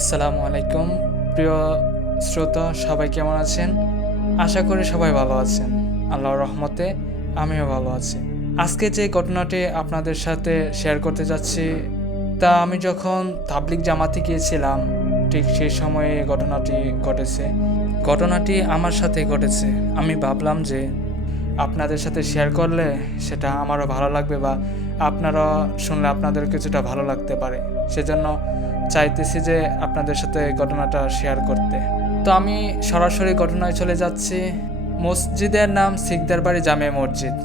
আসসালামু আলাইকুম প্রিয় শ্রোতা, সবাই কেমন আছেন? আশা করি সবাই ভালো আছেন। আল্লাহর রহমতে আমিও ভালো আছি। আজকে যে ঘটনাটি আপনাদের সাথে শেয়ার করতে যাচ্ছি, তা আমি যখন তাবলিগ জামাতে গিয়েছিলাম ঠিক সেই সময়ে ঘটনাটি ঘটেছে। ঘটনাটি আমার সাথে ঘটেছে। আমি ভাবলাম যে আপনাদের সাথে শেয়ার করলে সেটা আমারও ভালো লাগবে বা আপনারা শুনলে আপনাদের কিছুটা ভালো লাগতে পারে। সেজন্য চাইতেছি যে আপনাদের সাথে ঘটনাটা শেয়ার করতে। তো আমি সরাসরি ঘটনায় চলে যাচ্ছি। মসজিদের নাম শিকদার বাড়ি জামে মসজিদ।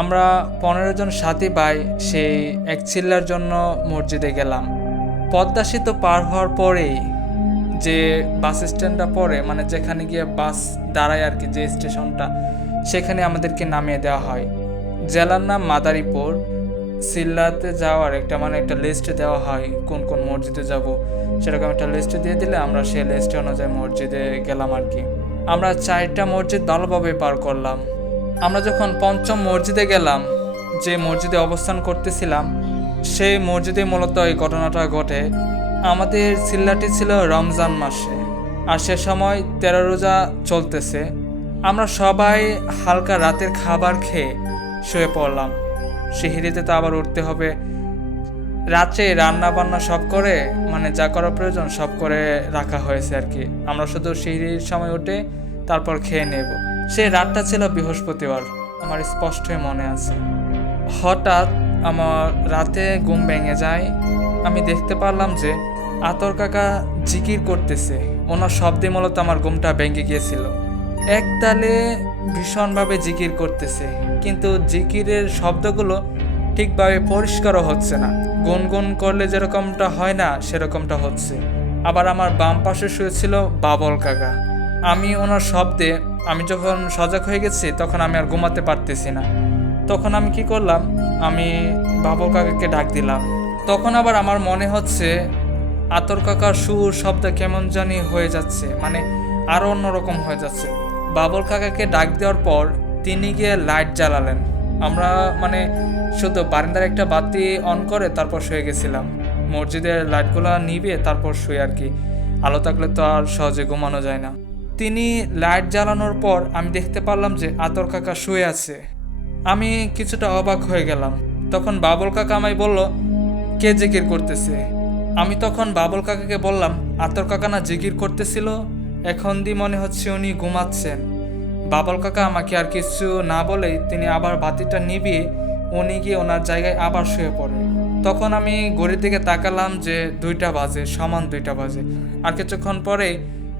আমরা 15 জন সাথী ভাই সেই এক চিল্লার জন্য মসজিদে গেলাম। পদ্মা সেতু পার হওয়ার পরেই যে বাস স্ট্যান্ডটা পড়ে, মানে যেখানে গিয়ে বাস দাঁড়ায় আর কি, যে স্টেশনটা, সেখানে আমাদেরকে নামিয়ে দেওয়া হয়। জেলার নাম মাদারীপুর। সিল্লাতে যাওয়ার একটা লিস্ট দেওয়া হয়, কোন কোন মসজিদে যাব সেরকম একটা লিস্ট দিয়ে দিলে আমরা সেই লিস্ট অনুযায়ী মসজিদে গেলাম আর কি। আমরা 4টা মসজিদ ভালোভাবে পার করলাম। আমরা যখন 5ম মসজিদে গেলাম, যে মসজিদে অবস্থান করতেছিলাম, সেই মসজিদে মূলত এই ঘটনাটা ঘটে। আমাদের সিল্লাটি ছিল রমজান মাসে, আর সে সময় 13 রোজা চলতেছে। আমরা সবাই হালকা রাতের খাবার খেয়ে শুয়ে পড়লাম। সিঁড়িতে তো আবার উঠতে হবে। রাত্রে রান্না বান্না সব করে, মানে যা করা প্রয়োজন সব করে রাখা হয়েছে আর কি। আমরা শুধু সিঁড়ির সময় উঠে তারপর খেয়ে নেব। সেই রাতটা ছিল বৃহস্পতিবার, আমার স্পষ্টই মনে আছে। হঠাৎ আমার রাতে ঘুম ভেঙে যায়। আমি দেখতে পারলাম যে আতর কাকা জিকির করতেছে। ওনার শব্দে মূলত আমার ঘুমটা ভেঙে গিয়েছিল। একতালে ভীষণভাবে জিকির করতেছে, কিন্তু জিকিরের শব্দগুলো ঠিকভাবে পরিষ্কারও হচ্ছে না। গুনগুন করলে যেরকমটা হয় না সেরকমটা হচ্ছে। আবার আমার বাম পাশে শুয়েছিল বাবল কাকা। আমি ওনার শব্দে, আমি যখন সজাগ হয়ে গেছি তখন আমি আর ঘুমাতে পারতেছি না। তখন আমি কি করলাম, আমি বাবল কাকাকে ডাক দিলাম। তখন আবার আমার মনে হচ্ছে আতর কাকার সুর শব্দ কেমন জানি হয়ে যাচ্ছে, মানে আরও অন্যরকম হয়ে যাচ্ছে। বাবল কাকাকে ডাক দেওয়ার পর তিনি গিয়ে লাইট জ্বালালেন। আমরা শুধু বারান্দার একটা বাতি অন করে তারপর শুয়ে গেছিলাম। মসজিদের লাইটগুলো নিভিয়ে তারপর শুয়ে আর কি, আলো থাকলে তো আর সহজে ঘুমানো যায় না। তিনি লাইট জ্বালানোর পর আমি দেখতে পারলাম যে আতর কাকা শুয়ে আছে। আমি কিছুটা অবাক হয়ে গেলাম। তখন বাবল কাকা আমায় বলল, কে জিকির করতেছে? আমি তখন বাবল কাকাকে বললাম, আতর কাকা না জিকির করতেছিল, এখন দি মনে হচ্ছে উনি ঘুমাচ্ছেন। বাবল কাকা আমাকে আর কিছু না বলেই তিনি আবার বাতিটা নিভিয়ে উনি গিয়ে ওনার জায়গায় আবার শুয়ে পড়ে। তখন আমি ঘড়ির দিকে তাকালাম যে 2টা বাজে, সমান 2টা বাজে। আর কিছুক্ষণ পরে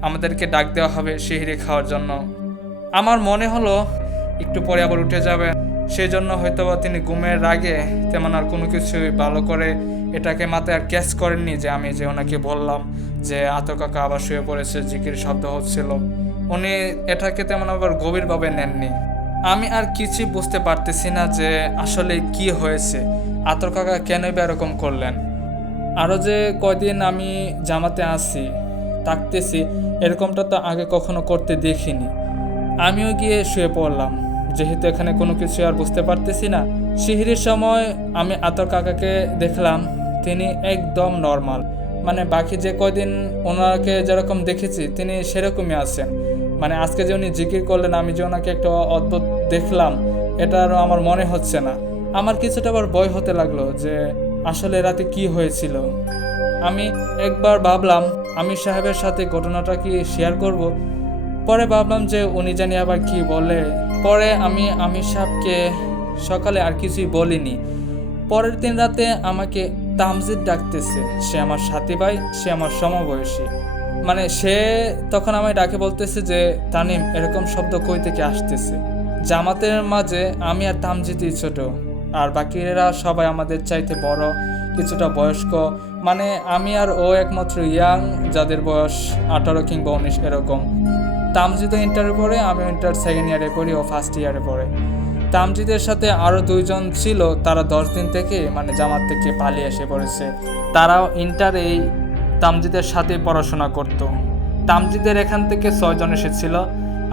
আমাদেরকে ডাক দেওয়া হবে সিহরি খাওয়ার জন্য। আমার মনে হলো একটু পরে আবার উঠে যাবে, সেই জন্য হয়তো তিনি ঘুমের রাগে তেমন আর কোনো কিছু ভালো করে এটাকে মাথায় আর ক্যাচ করেননি যে আমি যে ওনাকে বললাম যে আতর কাকা আবার শুয়ে পড়েছে, জিকির শব্দ হচ্ছিল। উনি এটাকে তেমন আবার গভীরভাবে নেননি। আমি আর কিছুই বুঝতে পারতেছি না যে আসলে কি হয়েছে, আতর কাকা কেন বা এরকম করলেন। আরও যে কয়দিন আমি জামাতে আসি, থাকতেছি, এরকমটা তো আগে কখনো করতে দেখিনি। আমিও গিয়ে শুয়ে পড়লাম, যেহেতু এখানে কোনো কিছু আর বুঝতে পারতেছি না। সিহরির সময় আমি আতর কাকাকে দেখলাম, তিনি একদম নর্মাল, মানে বাকি যে কয়দিন ওনাকে যেরকম দেখেছি তিনি সেরকমই আছেন। মানে আজকে যে উনি জিকির করলেন, আমি যে ওনাকে একটা অদ্ভুত দেখলাম, এটা আরও আমার মনে হচ্ছে না। আমার কিছুটা আবার ভয় হতে লাগলো যে আসলে রাতে কি হয়েছিল। আমি একবার ভাবলাম আমির সাহেবের সাথে ঘটনাটা কি শেয়ার করব। পরে ভাবলাম যে উনি জানি আবার কি বলে। পরে আমি আমির সাহেবকে সকালে আর কিছুই বলিনি। পরের দিন রাতে আমাকে তামজিদ ডাকতেছে। সে আমার সাথী ভাই, সে আমার সমবয়সী। মানে সে তখন আমায় ডাকে বলতেছে যে তানিম, এরকম শব্দ কই থেকে আসতেছে। জামাতের মাঝে আমি আর তামজিদই ছোট, আর বাকিরা সবাই আমাদের চাইতে বড়, কিছুটা বয়স্ক। মানে আমি আর ও একমাত্র ইয়াং, যাদের বয়স 18 কিংবা 19 এরকম। তামজিদও ইন্টারে পড়ে, আমি ইন্টার সেকেন্ড ইয়ারে পড়ি, ও ফার্স্ট ইয়ারে পড়ে। তামজিদের সাথে আরও 2 জন ছিল, তারা 10 দিন থেকে জামাত থেকে পালিয়ে এসে পড়েছে। তারাও ইন্টারেই তামজিদের সাথে পড়াশোনা করত। তামজিদের এখান থেকে 6 জন এসেছিল,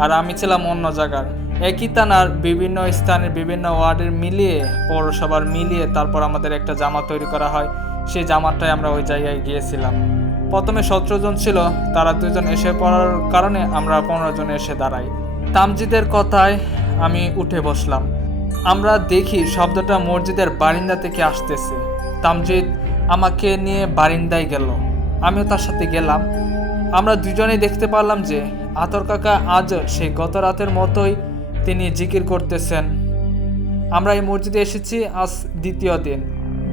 আর আমি ছিলাম অন্য জায়গার। একই থানার বিভিন্ন স্থানের বিভিন্ন ওয়ার্ডের মিলিয়ে, পৌরসভার মিলিয়ে তারপর আমাদের একটা জামাত তৈরি করা হয়। সেই জামাতটাই আমরা ওই জায়গায় গিয়েছিলাম। প্রথমে 17 জন ছিল, তারা 2 জন এসে পড়ার কারণে আমরা 15 জন এসে দাঁড়াই। তামজিদের কথায় আমি উঠে বসলাম। আমরা দেখি শব্দটা মসজিদের বারিন্দা থেকে আসতেছে। তামজিদ আমাকে নিয়ে বারিন্দায় গেল, আমিও তার সাথে গেলাম। আমরা দুজনেই দেখতে পারলাম যে আতর কাকা আজ সেই গত রাতের মতোই তিনি জিকির করতেছেন। আমরা এই মসজিদে এসেছি আজ 2য় দিন,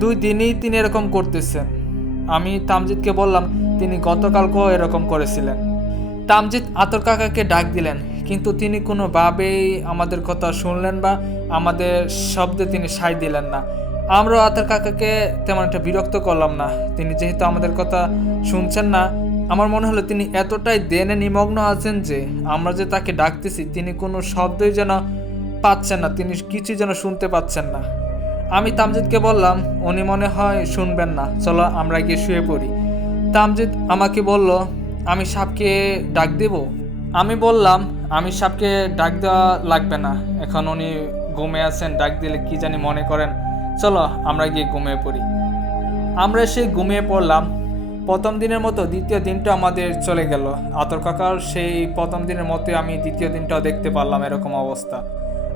2 দিনেই তিনি এরকম করতেছেন। আমি তামজিদকে বললাম তিনি গতকালকেও এরকম করেছিলেন। তামজিদ আতর কাকাকে ডাক দিলেন, কিন্তু তিনি কোনোভাবেই আমাদের কথা শুনলেন বা আমাদের শব্দে তিনি সায় দিলেন না। আমরাও আতর কাকাকে তেমন একটা বিরক্ত করলাম না। তিনি যেহেতু আমাদের কথা শুনছেন না, আমার মনে হলো তিনি এতটাই দেনে নিমগ্ন আছেন যে আমরা যে তাকে ডাকতেছি তিনি কোনো শব্দই যেন পাচ্ছেন না, তিনি কিছু যেন শুনতে পাচ্ছেন না। আমি তামজিদকে বললাম উনি মনে হয় শুনবেন না, চলো আমরা গিয়ে শুয়ে পড়ি। তামজিদ আমাকে বলল আমি সাপকে ডাক দেব। আমি বললাম আমি সাপকে ডাক দেওয়া লাগবে না, এখন উনি ঘুমে আছেন, ডাক দিলে কি জানি মনে করেন, চলো আমরা গিয়ে ঘুমিয়ে পড়ি। আমরা সেই ঘুমিয়ে পড়লাম। প্রথম দিনের মতো 2য় দিনটা আমাদের চলে গেল। আতর কাকার সেই প্রথম দিনের মতোই আমি 2য় দিনটাও দেখতে পারলাম এরকম অবস্থা।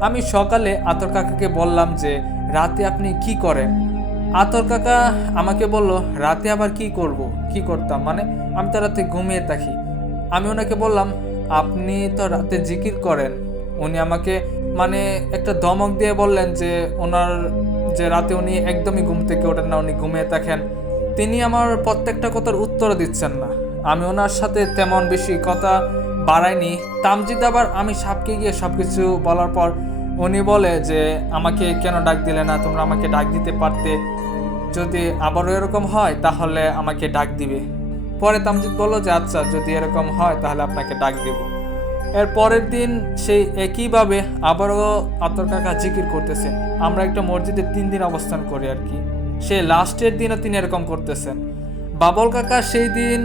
আমি সকালে আতর কাকাকে বললাম যে রাতে আপনি কি করেন। আতর কাকা আমাকে বলল রাতে আবার কি করতাম, মানে আমি তো রাতে ঘুমিয়ে থাকি। আমি ওনাকে বললাম আপনি তো রাতে জিকির করেন। উনি আমাকে মানে একটা ধমক দিয়ে বললেন যে ওনার যে রাতে উনি একদমই ঘুম থেকে ওঠেন না, উনি ঘুমিয়ে থাকেন। তিনি আমার প্রত্যেকটা কথার উত্তর দিচ্ছেন না। আমি ওনার সাথে তেমন বেশি কথা বাড়াইনি। তামজিদ আবার আমি সাপকে গিয়ে সবকিছু বলার পর উনি বলে যে আমাকে কেন ডাক দিলে না, তোমরা আমাকে ডাক দিতে পারতে, যদি আবারও এরকম হয় তাহলে আমাকে ডাক দিবে। পরে তামজিদ বলল যে আচ্ছা যদি এরকম হয় তাহলে আপনাকে ডাক দিব। এর পরের দিন সেই একইভাবে আবারও আতর কাকা জিকির করতেছেন। আমরা একটা মসজিদে 3 দিন অবস্থান করি আর কি। সে লাস্টের দিনও তিনি এরকম করতেছেন। বাবল কাকা সেই দিন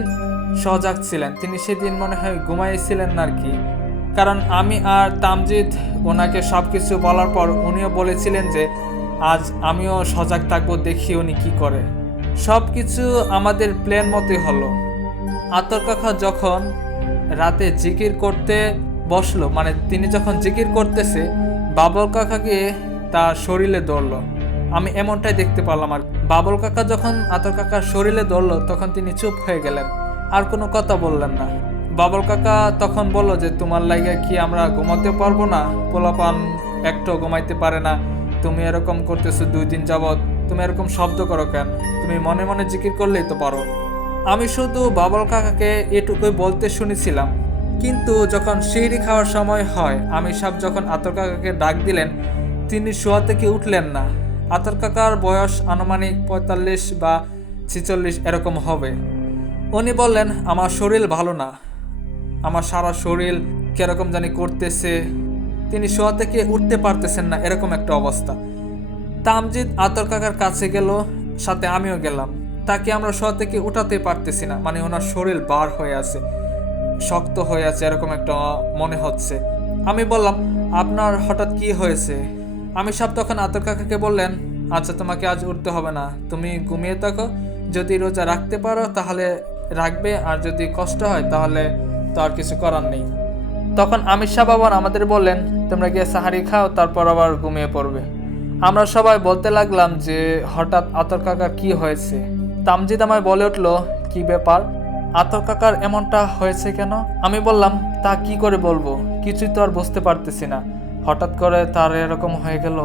সজাগ ছিলেন, তিনি সেদিন মনে হয় ঘুমাইছিলেন না আর কি। কারণ আমি আর তামজিদ ওনাকে সব কিছু বলার পর উনিও বলেছিলেন যে আজ আমিও সজাগ থাকবো, দেখি উনি কি করে। সব কিছু আমাদের প্ল্যান মতোই হলো। আতর কাকা যখন রাতে জিকির করতে বসলো, মানে তিনি যখন জিকির করতেছে, বাবল কাকাকে তার শরীরে ধরলো। আমি এমনটাই দেখতে পারলাম। আর বাবল কাকা যখন আতর কাকার শরীরে ধরলো তখন তিনি চুপ হয়ে গেলেন, আর কোনো কথা বললেন না। বাবল কাকা তখন বলল যে তোমার লাগে কি আমরা ঘুমাতে পারবো না? পোলাপান একটু ঘুমাইতে পারে না, তুমি এরকম করতেছো 2 দিন যাবৎ, তুমি এরকম শব্দ করো কেন? তুমি মনে মনে জিকির করলেই তো পারো। আমি শুধু বাবল কাকাকে এটুকুই বলতে শুনেছিলাম। কিন্তু যখন সিঁড়ি খাওয়ার সময় হয়, আমি সাহেব যখন আতর কাকাকে ডাক দিলেন, তিনি শোয়া থেকে উঠলেন না। আতর কাকার বয়স আনুমানিক 45 বা 46 এরকম হবে। উনি বললেন আমার শরীর ভালো না, আমার সারা শরীর কিরকম জানি করতেছে, তিনি শোয়া থেকে উঠতে পারতেছেন না, এরকম একটা অবস্থা। তামজিদ আতর কাকার কাছে গেল, সাথে আমিও গেলাম। তাকে আমরা শোয়া থেকে উঠাতে পারতেছি না, মানে ওনার শরীর বার হয়ে আছে, শক্ত হয়ে আছে, এরকম একটা মনে হচ্ছে। আমি বললাম আপনার হঠাৎ কি হয়েছে? আমি সব তখন আতর কাকাকে বললেন আচ্ছা তোমাকে আজ উঠতে হবে না, তুমি ঘুমিয়ে থাকো, যদি রোজা রাখতে পারো তাহলে রাখবে, আর যদি কষ্ট হয় তাহলে তো আর কিছু করার নেই। তখন আমির সাহেব আবার আমাদের বললেন তোমরা গিয়ে সাহারি খাও, তারপর আবার ঘুমিয়ে পড়বে। আমরা সবাই বলতে লাগলাম যে হঠাৎ আতর কাকার কি হয়েছে। তামজিদ আমায় বলে উঠলো কি ব্যাপার, আতর কাকার এমনটা হয়েছে কেন? আমি বললাম তা কি করে বলবো, কিছুই তো আর বুঝতে পারতেছি না, হঠাৎ করে তার এরকম হয়ে গেল।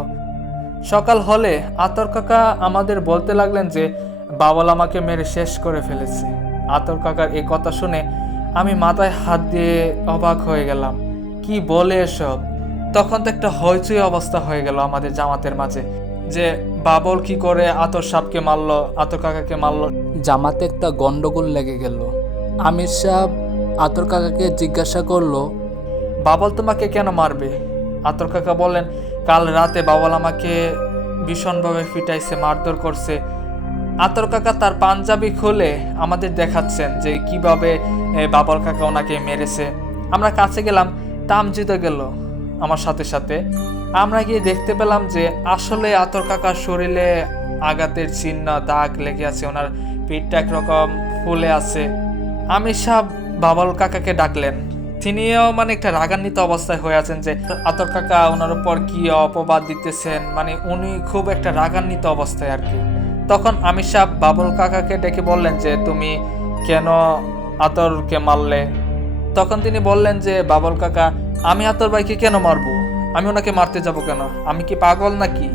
সকাল হলে আতর কাকা আমাদের বলতে লাগলেন যে বাবল আমাকে মেরে শেষ করে ফেলেছে। আতর কাকার এই কথা শুনে আমি মাথায় হাত দিয়ে অবাক হয়ে গেলাম, কি বলে এসব? তখন তো একটা হইচই অবস্থা হয়ে গেল আমাদের জামাতের মাঝে, যে বাবল কি করে আতর সাহেবকে মারলো, আতর কাকাকে মারলো। জামাতে একটা গন্ডগোল লেগে গেল। আমির সাহেব আতর কাকাকে জিজ্ঞাসা করলো বাবল তোমাকে কেন মারবে? আতর কাকা বললেন কাল রাতে বাবল আমাকে ভীষণভাবে পিটাইছে, মারধর করছে। আতর কাকা তার পাঞ্জাবি খুলে আমাদের দেখাচ্ছেন যে কিভাবে বাবল কাকা ওনাকে মেরেছে। আমরা কাছে গেলাম, তামজিদও গেল আমার সাথে সাথে। আমরা গিয়ে দেখতে পেলাম যে আসলে আতর কাকার শরীরে আঘাতের চিহ্ন, দাগ লেগে আছে, ওনার পিঠটা একরকম ফুলে আছে। আমির সাহেব বাবুল কাকাকে ডাকলেন। তিনিও মানে একটা রাগান্বিত অবস্থায় হয়ে আছেন যে আতর কাকা ওনার উপর কি অপবাদ দিতেছেন, মানে উনি খুব একটা রাগান্বিত অবস্থায় আর কি। তখন আমির সাহেব বাবুল কাকাকে ডেকে বললেন যে তুমি কেন আতরকে মারলে? তখন তিনি বললেন যে বাবুল কাকা, আমি আতর ভাইকে কেন মারবো? আমি ওনাকে মারতে যাব কেন? আমি কি পাগল নাকি?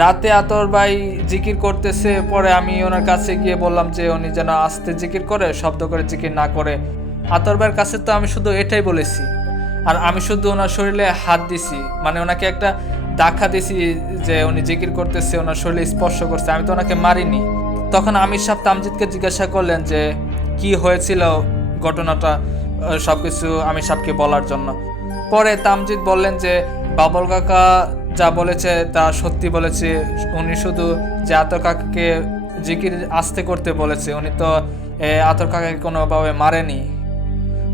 রাতে আতর ভাই জিকির করতেছে, পরে আমি ওনার কাছে গিয়ে বললাম যে উনি যেন আস্তে জিকির করে, শব্দ করে জিকির না করে। আতর ভাইয়ের কাছে তো আমি শুধু এটাই বলেছি, আর আমি শুধু ওনার শরীরে হাত দিছি, মানে ওনাকে একটা ধাক্কা দিছি যে উনি জিকির করতেছে, ওনার শরীরে স্পর্শ করছে, আমি তো ওনাকে মারিনি। তখন আমির সাহেব তামজিদকে জিজ্ঞাসা করলেন যে কি হয়েছিল ঘটনাটা, সবকিছু আমির সাহেবকে বলার জন্য। পরে তামজিদ বললেন যে বাবুল কাকা যা বলেছে তা সত্যি বলেছে, উনি শুধু যে আতর কাকাকে জিকির আস্তে করতে বলেছে, উনি তো আতর কাকাকে কোনোভাবে মারেনি।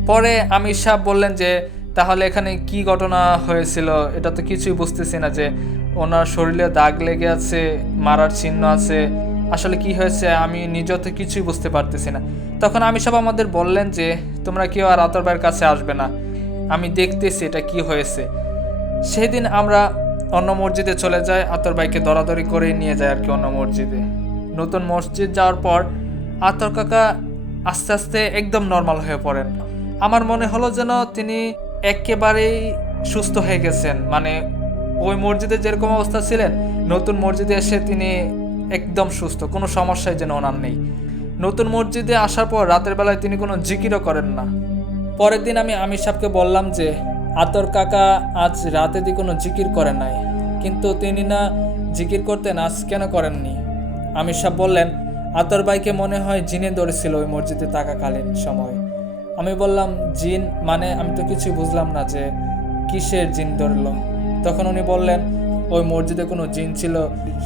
পরে আমির সাহেব বললেন যে তাহলে এখানে কি ঘটনা হয়েছিল, এটা তো কিছুই বুঝতেছি না, যে ওনার শরীরে দাগ লেগে আছে, মারার চিহ্ন আছে, আসলে কি হয়েছে আমি নিজেও তো কিছুই বুঝতে পারতেছি না। তখন আমির সাহেব আমাদের বললেন যে তোমরা কেউ আর আতর ভাইয়ের কাছে আসবে না, আমি দেখতেছি এটা কি হয়েছে। সেদিন আমরা অন্য মসজিদে চলে যাই, আতর ভাইকে দরাদরি করে নিয়ে যায় আর কি অন্য মসজিদে। নতুন মসজিদ যাওয়ার পর আতর কাকা আস্তে আস্তে একদম নর্মাল হয়ে পড়েন। আমার মনে হলো যেন তিনি একেবারেই সুস্থ হয়ে গেছেন, মানে ওই মসজিদে যেরকম অবস্থা ছিলেন নতুন মসজিদে এসে তিনি একদম সুস্থ, কোনো সমস্যাই যেন ওনার নেই। নতুন মসজিদে আসার পর রাতের বেলায় তিনি কোনো জিকিরও করেন না। পরের দিন আমি আমির সাহেবকে বললাম যে আতর কাকা আজ রাতে দিয়ে কোনো জিকির করেন নাই, কিন্তু তিনি না জিকির করতেন, আজ কেন করেননি? আমির সাহেব বললেন আতর ভাইকে মনে হয় জিনে ধরেছিল ওই মসজিদে থাকাকালীন সময়। আমি বললাম জিন মানে? আমি তো কিছুই বুঝলাম না যে কিসের জিন ধরলো। তখন উনি বললেন ওই মসজিদে কোনো জিন ছিল,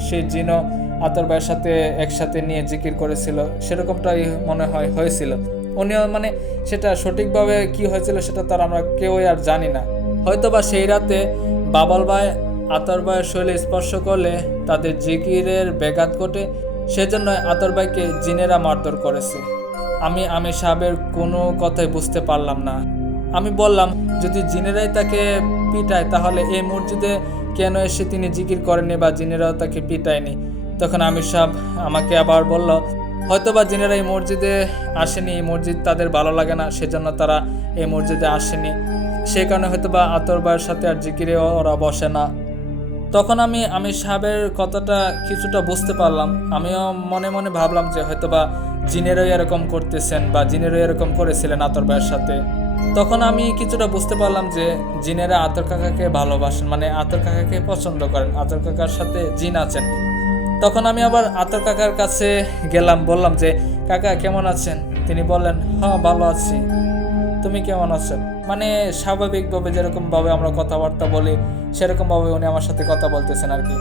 সেই জিনও আতর ভাইয়ের সাথে একসাথে নিয়ে জিকির করেছিল, সেরকমটাই মনে হয় হয়েছিল। উনিও মানে সেটা সঠিকভাবে কি হয়েছিল সেটা তার আমরা কেউই আর জানি না। হয়তোবা সেই রাতে বাবুল ভাই আতর ভাইয়ের শরীরে স্পর্শ করলে তাদের জিকিরের ব্যাঘাত ঘটে, সেজন্য আতর ভাইকে জিনেরা মারধর করেছে। আমি আমির সাহেবের কোনো কথাই বুঝতে পারলাম না। আমি বললাম যদি জিনেরাই তাকে পিটায় তাহলে এই মসজিদে কেন এসে তিনি জিকির করেননি বা জিনেরাও তাকে পিটায়নি? তখন আমির সাহেব আমাকে আবার বলল হয়তোবা জিনেরা এই মসজিদে আসেনি, এই মসজিদ তাদের ভালো লাগে না, সেজন্য তারা এই মসজিদে আসেনি, সেই কারণে হয়তোবা আতর ভাইয়ের সাথে আর জিকিরে ওরা বসে না। তখন আমি আমির সাহেবের কথাটা কিছুটা বুঝতে পারলাম। আমিও মনে মনে ভাবলাম যে হয়তোবা জিনেরই এরকম করতেছেন বা জিনেরই এরকম করেছিলেন আতর ভাইয়ের সাথে। তখন আমি কিছুটা বুঝতে পারলাম যে জিনেরা আতর কাকাকে ভালোবাসেন, মানে আতর কাকাকে পছন্দ করেন, আতর কাকার সাথে জিন আছেন। তখন আমি আবার আতর কাকার কাছে গেলাম, বললাম যে কাকা কেমন আছেন? তিনি বললেন হ্যাঁ ভালো আছি, তুমি কেমন আছেন? মানে স্বাভাবিকভাবে যেরকমভাবে আমরা কথাবার্তা বলি সেরকমভাবে উনি আমার সাথে কথা বলতেছেন আর কি।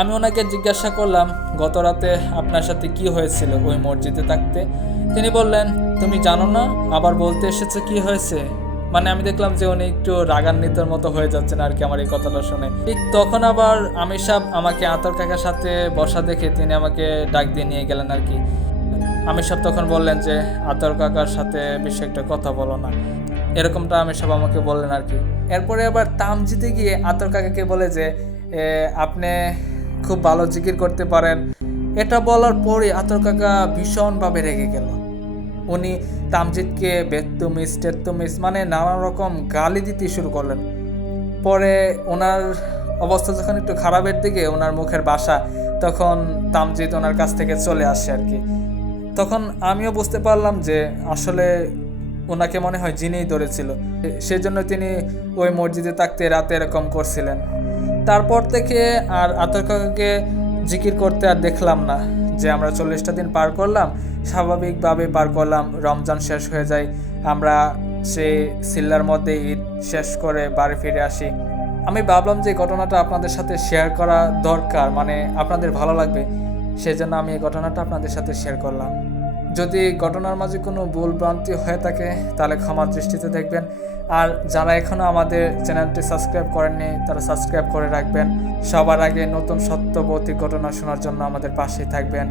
আমি ওনাকে জিজ্ঞাসা করলাম গত রাতে আপনার সাথে কি হয়েছিল ওই মসজিদে থাকতে? তিনি বললেন তুমি জানো না, আবার বলতে এসেছে কি হয়েছে? মানে আমি দেখলাম যে উনি একটু রাগান্বিতর মতো হয়ে যাচ্ছেন আর কি আমার এই কথাটা শুনে। ঠিক তখন আবার আমির সাহেব আমাকে আতর কাকার সাথে বসা দেখে তিনি আমাকে ডাক দিয়ে নিয়ে গেলেন আর কি। আমির সাহেব তখন বললেন যে আতর কাকার সাথে বেশি একটা কথা বলো না, এরকমটা আমির সাহেব আমাকে বললেন আর কি। এরপরে আবার তামজিদে গিয়ে আতর কাকাকে বলে যে আপনি খুব ভালো জিকির করতে পারেন। এটা বলার পরে আতর কাকা ভীষণভাবে রেগে গেল। উনি তামজিদকে বেত্তুমিস টেত্তুমিস মানে নানা রকম গালি দিতে শুরু করলেন। পরে ওনার অবস্থা যখন একটু খারাপের দিকে, ওনার মুখের ভাষা, তখন তামজিদ ওনার কাছ থেকে চলে আসে আর কি। তখন আমিও বুঝতে পারলাম যে আসলে ওনাকে মনে হয় জিনেই ধরেছিল, সেজন্য তিনি ওই মসজিদে থাকতে রাতে এরকম করছিলেন। তারপর থেকে আর আতর কাকাকে জিকির করতে আর দেখলাম না। যে আমরা 40টা দিন পার করলাম, স্বাভাবিকভাবে পার করলাম, রমজান শেষ হয়ে যায়, আমরা সেই সিল্লার মধ্যে ঈদ শেষ করে বাড়ি ফিরে আসি। আমি ভাবলাম যে ঘটনাটা আপনাদের সাথে শেয়ার করা দরকার, মানে আপনাদের ভালো লাগবে, সেজন্য আমি এই ঘটনাটা আপনাদের সাথে শেয়ার করলাম। যদি ঘটনার মাঝে কোনো ভুল ভ্রান্তি হয়ে থাকে তাহলে ক্ষমার দৃষ্টিতে দেখবেন। আর যারা এখনও আমাদের চ্যানেলটি সাবস্ক্রাইব করেননি তারা সাবস্ক্রাইব করে রাখবেন। সবার আগে নতুন সত্যবতী ঘটনা শোনার জন্য আমাদের পাশেই থাকবেন।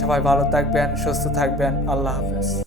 সবাই ভালো থাকবেন, সুস্থ থাকবেন। আল্লাহ হাফেজ।